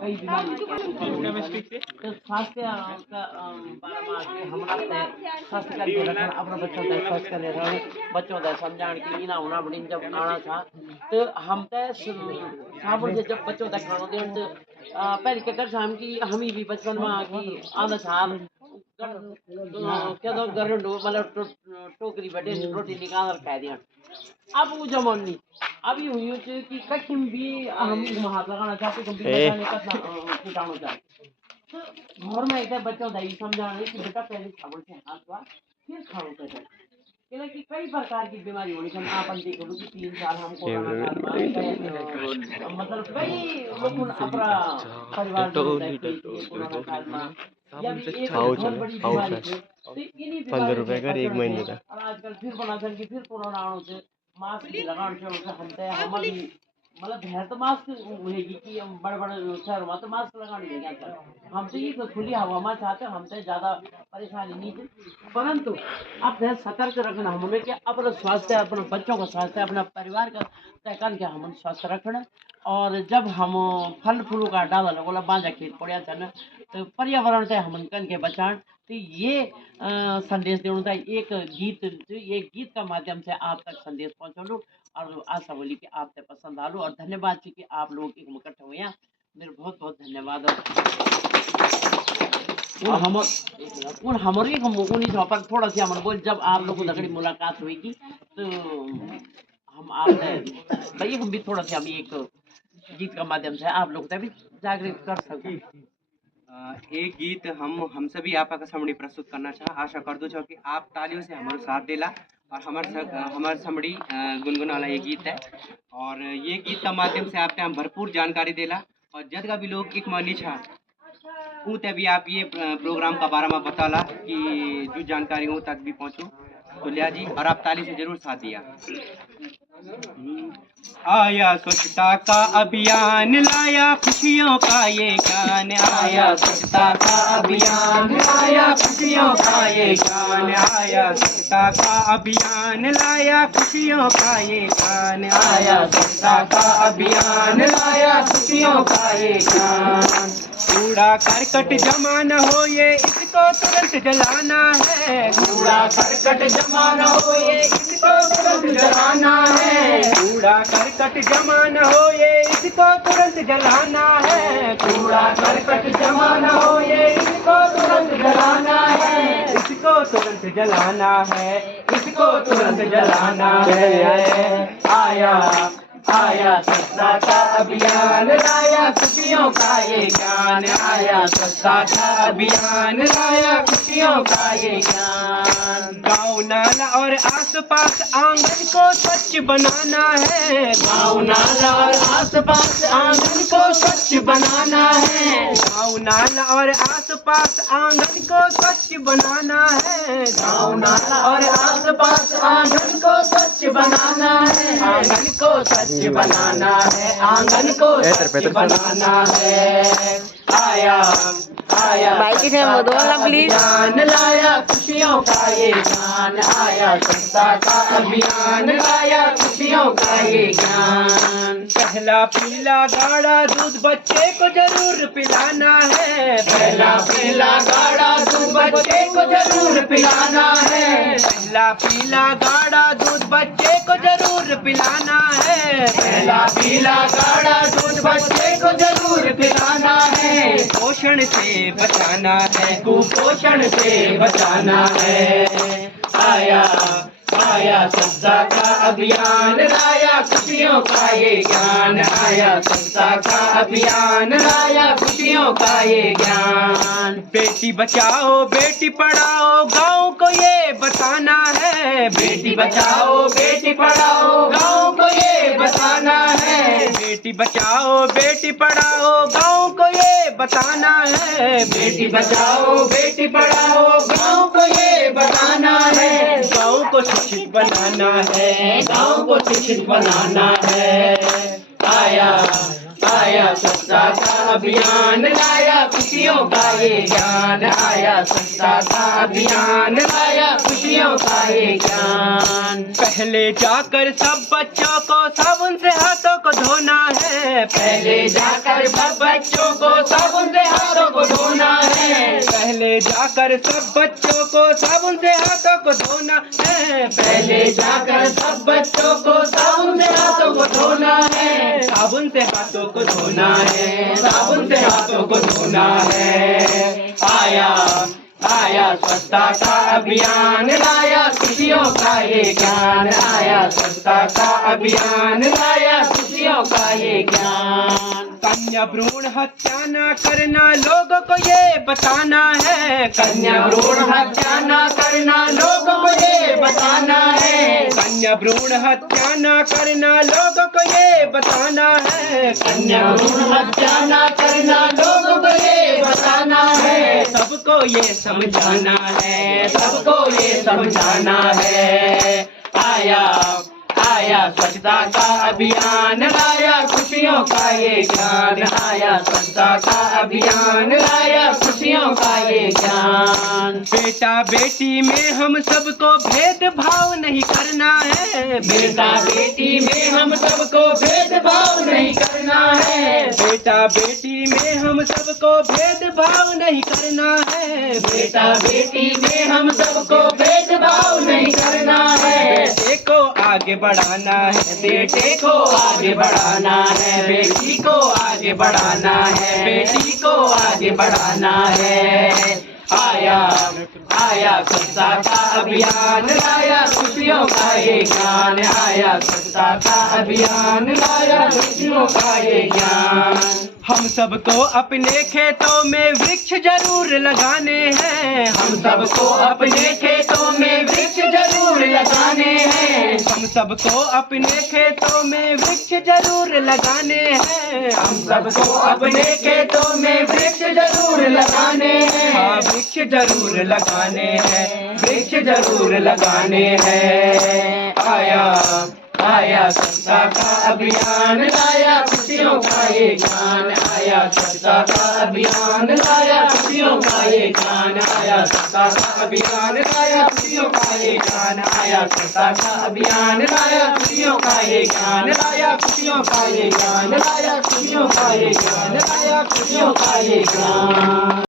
कई बीमारी तो स्वास्थ्य का हमारा स्वास्थ्य का रखना अपना बच्चों का स्वास्थ्य का रहना बच्चों का समझाने की इना होना बड़ी जब आना था तो हम तो साबुन से जब बच्चों तक खाना दे तो पहले क्या कर हम की हम ही भी बचपन में की आधा था क्या तो घर मतलब टोकरी बैठे रोटी निकाल कर खा दिया अब वो जमान नहीं अभी हुई हो कि कहीं भी हम हाथ लगाना चाहते तो भी बचाने का कीटाणु चाहते तो घर में एक बच्चों को समझाना कि बेटा पहले साबुन से हाथ धोआ फिर खाओ कहते कि कई प्रकार की बीमारी होनी चाहिए आप देखो कि 3 साल हम कोरोना काल में मतलब कई लोग अपना परिवार कोरोना काल में या भी एक बहुत बड़ी बीमारी थी तो इन्हीं 15 रुपए का एक महीने का और आजकल फिर बना था कि फिर कोरोना आने से मास्क लगाने से उनसे हमते हमारी मतलब है तो मास्क होगी कि हम बड़े शहर में तो मास्क लगाने देंगे सर हम तो ये तो खुली हवा में चाहते हम तो ज़्यादा परेशानी नहीं थी परंतु अब है सतर्क रखना हमें क्या अपना स्वास्थ्य अपने बच्चों का स्वास्थ्य अपना परिवार का तय करके हम स्वस्थ रखना और जब हम फल फूलों का डाला लगोला बांझा खेत पड़ा था तो पर्यावरण से हम कन के बचान तो ये संदेश देना था एक गीत का माध्यम से आप तक संदेश पहुंचा और आशा बोली कि आप तक पसंद आलू और धन्यवाद जी कि आप लोग एक इकट्ठे हुए मेरे बहुत बहुत धन्यवाद और हमारी पर थोड़ा सा हम बोल जब आप लोगों से मुलाकात हुई तो हम आप भाई हम भी थोड़ा सा हम एक गीत का माध्यम से आप लोग भी जागृत कर सकते एक गीत हम सभी आपका सामने प्रस्तुत करना चाह आशा कर दो कि आप तालियों से हमारे साथ देला और हमारे सामने गुनगुना वाला ये गीत है और ये गीत का माध्यम से आपने हम भरपूर जानकारी देला और जद का भी लोग एक मानी छा ऊते भी आप ये प्रोग्राम का बारे में बताला कि जो जानकारी हो तक भी पहुँचो तो लिया जी और आप ताली से जरूर साथ दिया। आया स्वच्छता का अभियान लाया खुशियों का ये गान आया स्वच्छता का अभियान लाया खुशियों का ये गान आया स्वच्छता का अभियान लाया खुशियों का ये गान आया स्वच्छता का अभियान लाया खुशियों का ये गान कूड़ा करकट जमा न हो ये इसको तुरंत जलाना है कूड़ा करकट जमा न हो ये इसको तुरंत जलाना है कूड़ा करकट जमा न हो ये इसको तुरंत जलाना है कूड़ा करकट जमा न हो ये इसको तुरंत जलाना है इसको तुरंत जलाना है इसको तुरंत जलाना है आया स्वच्छता का अभियान लाया खुशियों का ये गान आया स्वच्छता का अभियान लाया खुशियों का ये गान गाँव नाला और आसपास आंगन को स्वच्छ बनाना है गाँव नाला और आसपास आंगन को स्वच्छ बनाना है गाँव नाला और आसपास आंगन को स्वच्छ बनाना है गाँव नाला और आसपास आंगन को स्वच्छ बनाना है आंगन को स्वच्छ बनाना है आंगन को स्वच्छ बनाना है आया बाइक से मधुवाला प्लीज गान लाया खुशियों का ये गान आया स्वच्छता का अभियान लाया खुशियों का ये गान पहला पीला गाढ़ा दूध बच्चे को जरूर पिलाना है पहला पीला गाढ़ा दूध बच्चे को जरूर पिलाना है पहला पीला गाढ़ा दूध बच्चे को जरूर पिलाना है पहला पीला गाढ़ा दूध बच्चे को जरूर पिलाना है पोषण से बचाना है कुपोषण से बचाना है आया स्वच्छता का अभियान लाया खुशियों का ये ज्ञान आया स्वच्छता का अभियान लाया खुशियों का ये ज्ञान बेटी बचाओ बेटी पढ़ाओ गाँव को ये बताना है बेटी बचाओ बेटी पढ़ाओ गाँव को ये बताना है बेटी बचाओ बेटी पढ़ाओ गाँव को ये बताना है बेटी बचाओ बेटी पढ़ाओ गाँव को ये बताना है गाँव को शिक्षित बनाना है गाँव को शिक्षित बनाना है आया स्वच्छता का अभियान लाया खुशी खुशियों का ये ज्ञान, आया स्वच्छता का अभियान, लाया खुशियों का ये ज्ञान। पहले जाकर सब बच्चों को साबुन से हाथों को धोना है, पहले जाकर सब बच्चों को साबुन से हाथों को धोना है, पहले जाकर सब बच्चों को साबुन से हाथों को धोना है, पहले जाकर सब बच्चों को साबुन से हाथों को धोना है, साबुन से हाथों को धोना है, साबुन से हाथों को धोना है। आया स्वच्छता का अभियान, लाया खुशियों का ये ज्ञान, आया स्वच्छता का अभियान, लाया खुशियों का ये ज्ञान। कन्या भ्रूण हत्या न करना लोगों को ये बताना है, कन्या भ्रूण हत्या न करना लोगों को ये बताना है, कन्या भ्रूण हत्या न करना लोगों को ये बताना है, कन्या भ्रूण हत्या न करना लोगों को ये बताना है, सबको ये समझाना है, सबको ये समझाना है। आया स्वच्छता का अभियान, लाया खुशियों का ये ज्ञान, आया स्वच्छता का अभियान, लाया खुशियों का ये ज्ञान। बेटा बेटी में हम सबको भेदभाव नहीं करना है, बेटा बेटी में हम सबको भेदभाव नहीं करना है, बेटा बेटी में हम सबको भेदभाव नहीं करना है, बेटा बेटी में हम सबको भेदभाव नहीं करना है। बेटे को आगे बढ़ाना है, बेटे को आगे बढ़ाना है, बेटी को आगे बढ़ाना है, बेटी को आगे बढ़ाना है। आया स्वच्छता का अभियान, लाया खुशियों का ये ज्ञान, आया स्वच्छता का अभियान, लाया खुशियों का ये ज्ञान। हम सबको अपने खेतों में वृक्ष जरूर लगाने हैं, हम सबको अपने खेतों में वृक्ष जरूर लगाने हैं, हम सबको अपने खेतों में वृक्ष जरूर लगाने हैं, हम सबको अपने खेतों में वृक्ष जरूर लगाने हैं, हाँ वृक्ष जरूर लगाने हैं, वृक्ष जरूर लगाने हैं। आया स्वच्छता का अभियान, लाया खुशियों का ये ज्ञान, आया स्वच्छता का अभियान, लाया खुशियों का ये ज्ञान, आया स्वच्छता का अभियान, लाया खुशियों का ये ज्ञान, आया स्वच्छता का अभियान, लाया खुशियों का ये ज्ञान, लाया खुशियों का ये ज्ञान, लाया खुशियों का ये ज्ञान, लाया खुशियों का ये ज्ञान।